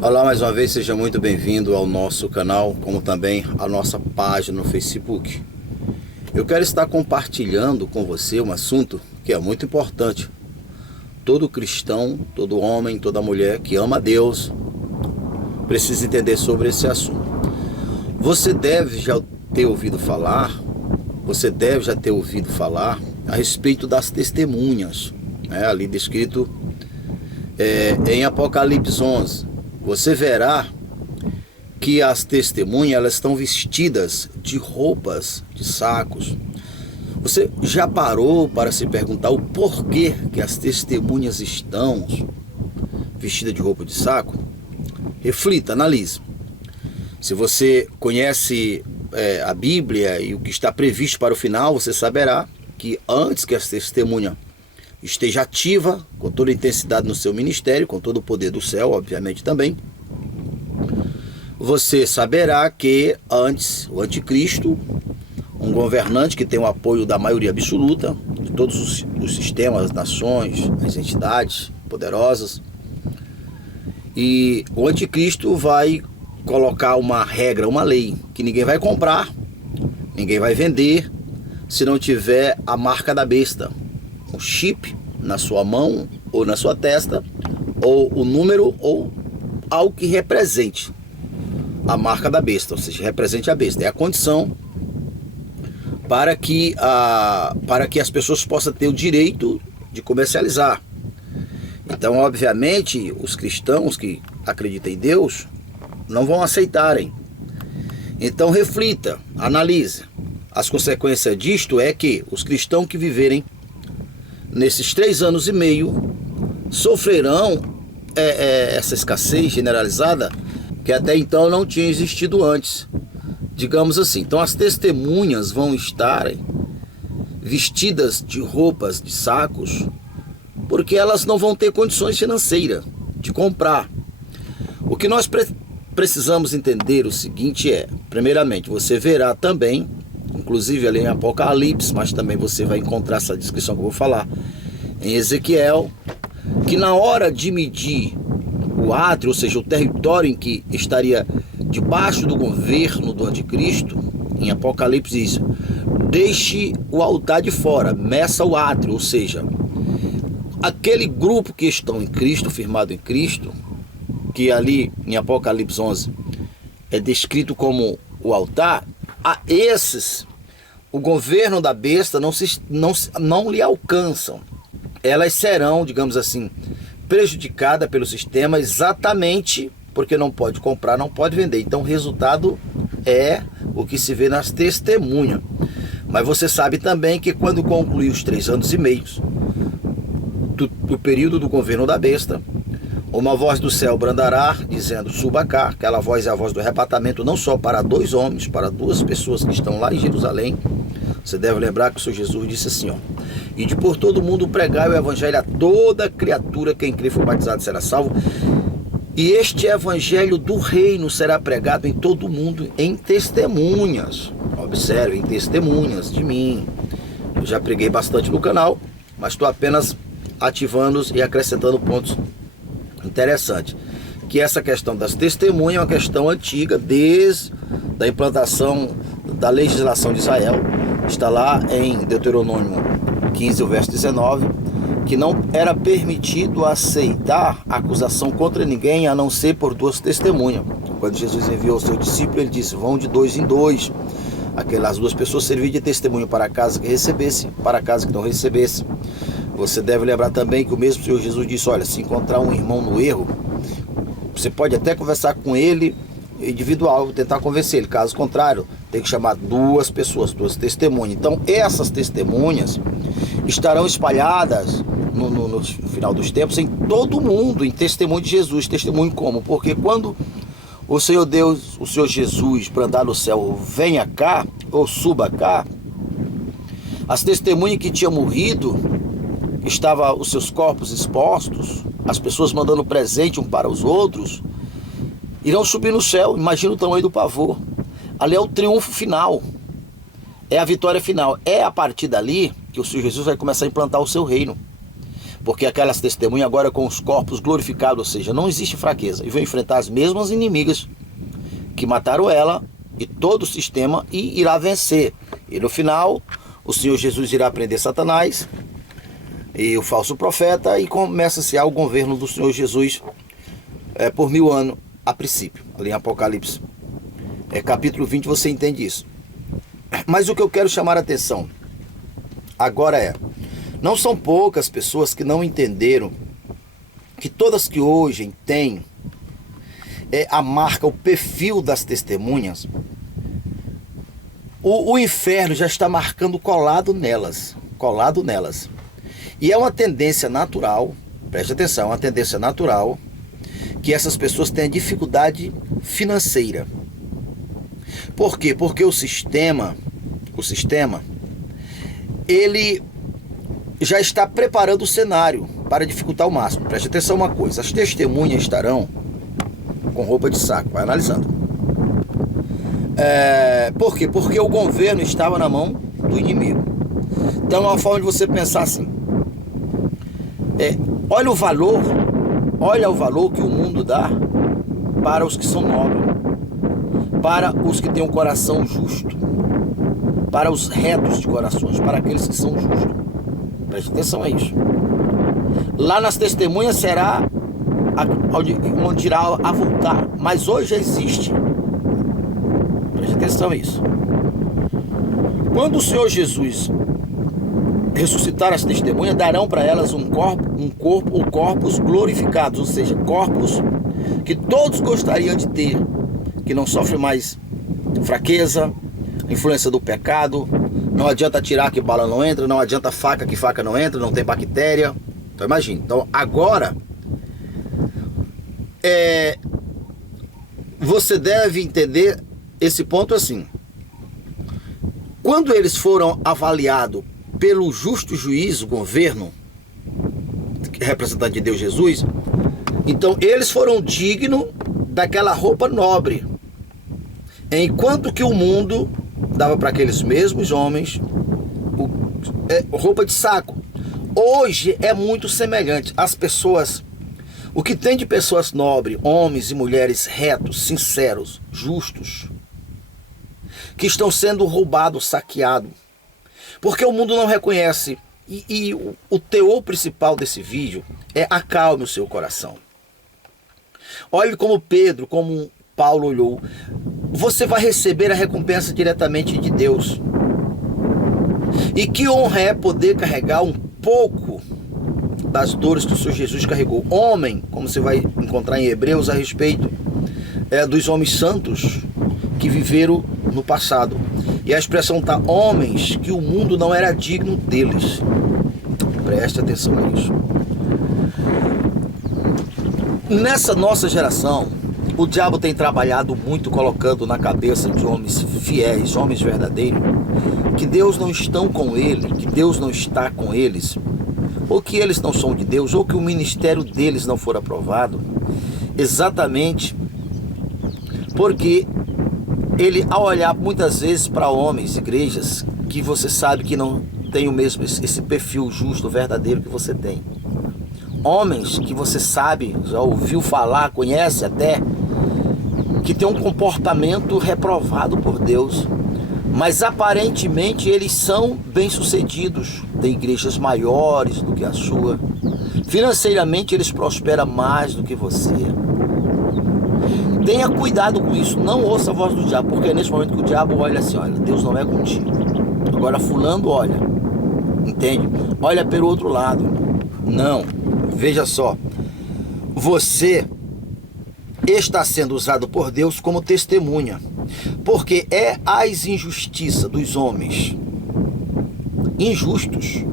Olá, mais uma vez, seja muito bem-vindo ao nosso canal, como também à nossa página no Facebook. Eu quero estar compartilhando com você um assunto que é muito importante. Todo cristão, todo homem, toda mulher que ama a Deus precisa entender sobre esse assunto. Você deve já ter ouvido falar, a respeito das testemunhas, ali descrito em Apocalipse 11. Você verá que as testemunhas elas estão vestidas de roupas, de sacos. Você já parou para se perguntar o porquê que as testemunhas estão vestidas de roupa de saco? Reflita, analise. Se você conhece a Bíblia e o que está previsto para o final, você saberá que antes que essa testemunha esteja ativa, com toda a intensidade no seu ministério, com todo o poder do céu, obviamente também, você saberá que antes o anticristo, um governante que tem o apoio da maioria absoluta, de todos os sistemas, as nações, as entidades poderosas, e o anticristo vai colocar uma regra, uma lei, que ninguém vai comprar, ninguém vai vender, se não tiver a marca da besta, um chip na sua mão ou na sua testa, ou o número ou algo que represente a marca da besta, ou seja, represente a besta. É a condição para que as pessoas possam ter o direito de comercializar. Então, obviamente, os cristãos que acreditam em Deus não vão aceitarem. Então, reflita, analise. As consequências disto é que os cristãos que viverem nesses 3 anos e meio sofrerão essa escassez generalizada que até então não tinha existido antes, digamos assim. Então as testemunhas vão estar vestidas de roupas, de sacos, porque elas não vão ter condições financeiras de comprar. O que nós precisamos entender o seguinte primeiramente, você verá também, inclusive ali em Apocalipse, mas também você vai encontrar essa descrição que eu vou falar em Ezequiel, que na hora de medir o átrio, ou seja, o território em que estaria debaixo do governo do anticristo, em Apocalipse diz: deixe o altar de fora, meça o átrio, ou seja, aquele grupo que estão em Cristo, firmado em Cristo, que ali em Apocalipse 11 é descrito como o altar, a esses o governo da besta não lhe alcançam. Elas serão, digamos assim, prejudicadas pelo sistema exatamente porque não pode comprar, não pode vender. Então o resultado é o que se vê nas testemunhas. Mas você sabe também que quando concluir os 3 anos e meio do período do governo da besta, uma voz do céu brandará, dizendo: suba cá. Aquela voz é a voz do arrebatamento, não só para 2 homens, para 2 pessoas que estão lá em Jerusalém. Você deve lembrar que o Senhor Jesus disse assim, e de por todo mundo pregai o evangelho a toda criatura, quem crê e for batizado será salvo. E este evangelho do reino será pregado em todo o mundo em testemunhas. Observe, em testemunhas de mim. Eu já preguei bastante no canal, mas estou apenas ativando e acrescentando pontos interessantes. Que essa questão das testemunhas é uma questão antiga, desde a implantação da legislação de Israel. Está lá em Deuteronômio 15, o verso 19, que não era permitido aceitar acusação contra ninguém, a não ser por 2 testemunhas. Quando Jesus enviou o seu discípulo, ele disse: vão de 2 em 2. Aquelas 2 pessoas serviam de testemunho para a casa que recebesse, para a casa que não recebesse. Você deve lembrar também que o mesmo Senhor Jesus disse: olha, se encontrar um irmão no erro, você pode até conversar com ele individual, tentar convencer ele. Caso contrário, tem que chamar 2 pessoas, 2 testemunhas. Então essas testemunhas estarão espalhadas no final dos tempos em todo o mundo, em testemunho de Jesus. Testemunho como? Porque quando o Senhor Deus, o Senhor Jesus, para andar no céu, venha cá, ou suba cá, as testemunhas que tinham morrido, estavam os seus corpos expostos, as pessoas mandando presente um para os outros, irão subir no céu. Imagina o tamanho do pavor. Ali é o triunfo final, é a vitória final. É a partir dali que o Senhor Jesus vai começar a implantar o seu reino. porque aquelas testemunhas agora com os corpos glorificados, ou seja, não existe fraqueza, e vão enfrentar as mesmas inimigas que mataram ela e todo o sistema, e irá vencer. E no final, o Senhor Jesus irá prender Satanás e o falso profeta, e começa-se o governo do Senhor Jesus por 1000 anos a princípio. Ali em Apocalipse capítulo 20 você entende isso. Mas o que eu quero chamar a atenção agora não são poucas pessoas que não entenderam que todas que hoje têm a marca, o perfil das testemunhas, o inferno já está marcando colado nelas. E é uma tendência natural, preste atenção, é uma tendência natural que essas pessoas tenham dificuldade financeira. Por quê? Porque o sistema, ele já está preparando o cenário para dificultar ao máximo. Preste atenção uma coisa, as testemunhas estarão com roupa de saco, vai analisando. Por quê? Porque o governo estava na mão do inimigo. Então é uma forma de você pensar assim, olha o valor que o mundo dá para os que são nobres, para os que têm um coração justo, para os retos de corações, para aqueles que são justos. Preste atenção a isso. Lá nas testemunhas será onde irá a voltar, mas hoje já existe. Preste atenção a isso. Quando o Senhor Jesus ressuscitar as testemunhas, darão para elas um corpo ou corpos glorificados, ou seja, corpos que todos gostariam de ter, que não sofre mais fraqueza, influência do pecado. Não adianta tirar que bala não entra, não adianta faca que faca não entra, não tem bactéria. Então imagine. Então agora você deve entender esse ponto assim. Quando eles foram avaliados pelo justo juiz, o governo, representante de Deus Jesus, então eles foram dignos daquela roupa nobre, enquanto que o mundo dava para aqueles mesmos homens roupa de saco. Hoje é muito semelhante. As pessoas, o que tem de pessoas nobres, homens e mulheres retos, sinceros, justos, que estão sendo roubados, saqueados, porque o mundo não reconhece. E o teor principal desse vídeo é: acalme o seu coração. Olhe como Pedro, como Paulo olhou. Você vai receber a recompensa diretamente de Deus. E que honra é poder carregar um pouco das dores que o Senhor Jesus carregou. Homem, como você vai encontrar em Hebreus a respeito dos homens santos que viveram no passado. E a expressão está: homens que o mundo não era digno deles. Preste atenção a isso. Nessa nossa geração, o diabo tem trabalhado muito, colocando na cabeça de homens fiéis, homens verdadeiros, que Deus não está com ele, que Deus não está com eles, ou que eles não são de Deus, ou que o ministério deles não for aprovado, exatamente porque ele, ao olhar muitas vezes para homens, igrejas, que você sabe que não tem o mesmo, esse perfil justo, verdadeiro que você tem. Homens que você sabe, já ouviu falar, conhece até, que tem um comportamento reprovado por Deus, mas aparentemente eles são bem-sucedidos, tem igrejas maiores do que a sua, financeiramente eles prosperam mais do que você. Tenha cuidado com isso, não ouça a voz do diabo, porque é nesse momento que o diabo olha assim: olha, Deus não é contigo. Agora fulano olha, entende? Olha pelo outro lado. Não, veja só, você está sendo usado por Deus como testemunha, porque é as injustiças dos homens injustos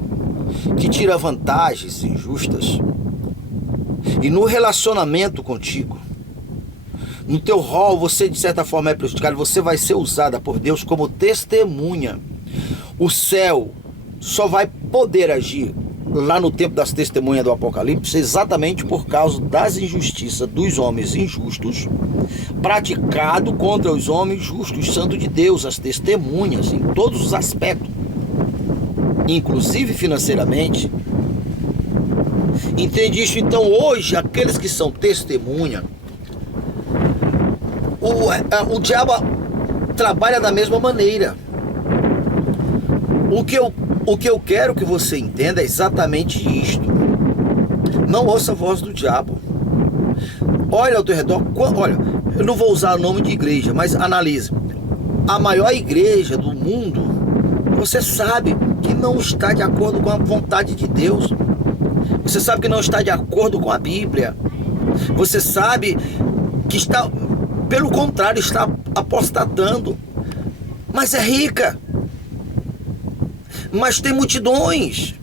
que tiram vantagens injustas, e no relacionamento contigo, no teu rol, você de certa forma é prejudicado, você vai ser usada por Deus como testemunha. O céu só vai poder agir lá no tempo das testemunhas do Apocalipse exatamente por causa das injustiças dos homens injustos praticado contra os homens justos, santos de Deus, as testemunhas em todos os aspectos, inclusive financeiramente. Entende isso? Então hoje, aqueles que são testemunha, o diabo trabalha da mesma maneira. O que eu quero que você entenda é exatamente isto. Não ouça a voz do diabo. Olha ao teu redor. Olha, eu não vou usar o nome de igreja, mas analise. A maior igreja do mundo, você sabe que não está de acordo com a vontade de Deus. Você sabe que não está de acordo com a Bíblia. Você sabe que está, pelo contrário, está apostatando. Mas é rica. Mas tem multidões.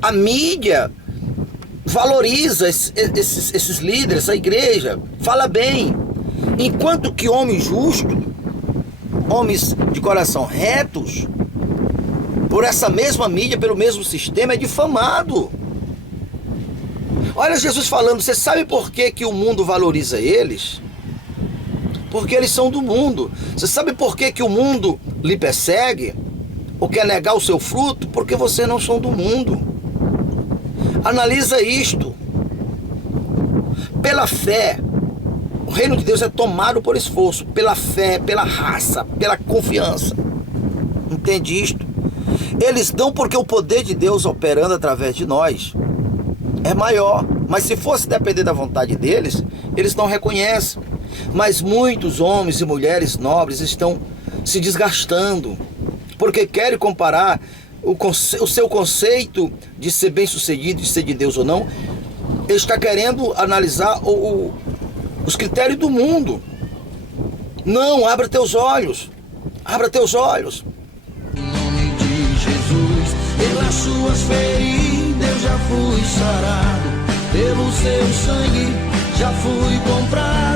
A mídia valoriza esses líderes, a igreja, fala bem. Enquanto que homens justos, homens de coração retos, por essa mesma mídia, pelo mesmo sistema, é difamado. Olha Jesus falando, você sabe por que que o mundo valoriza eles? Porque eles são do mundo. Você sabe por que que o mundo lhe persegue? Ou quer negar o seu fruto? Porque vocês não são do mundo. Analisa isto. Pela fé, o reino de Deus é tomado por esforço. Pela fé, pela raça, pela confiança. Entende isto? Eles dão porque o poder de Deus operando através de nós é maior. Mas se fosse depender da vontade deles, eles não reconhecem. Mas muitos homens e mulheres nobres estão se desgastando, porque querem comparar o seu conceito de ser bem-sucedido, de ser de Deus ou não. Ele está querendo analisar os critérios do mundo. Não, abra teus olhos. Abra teus olhos. Em nome de Jesus, pelas suas feridas eu já fui sarado, pelo seu sangue já fui comprado.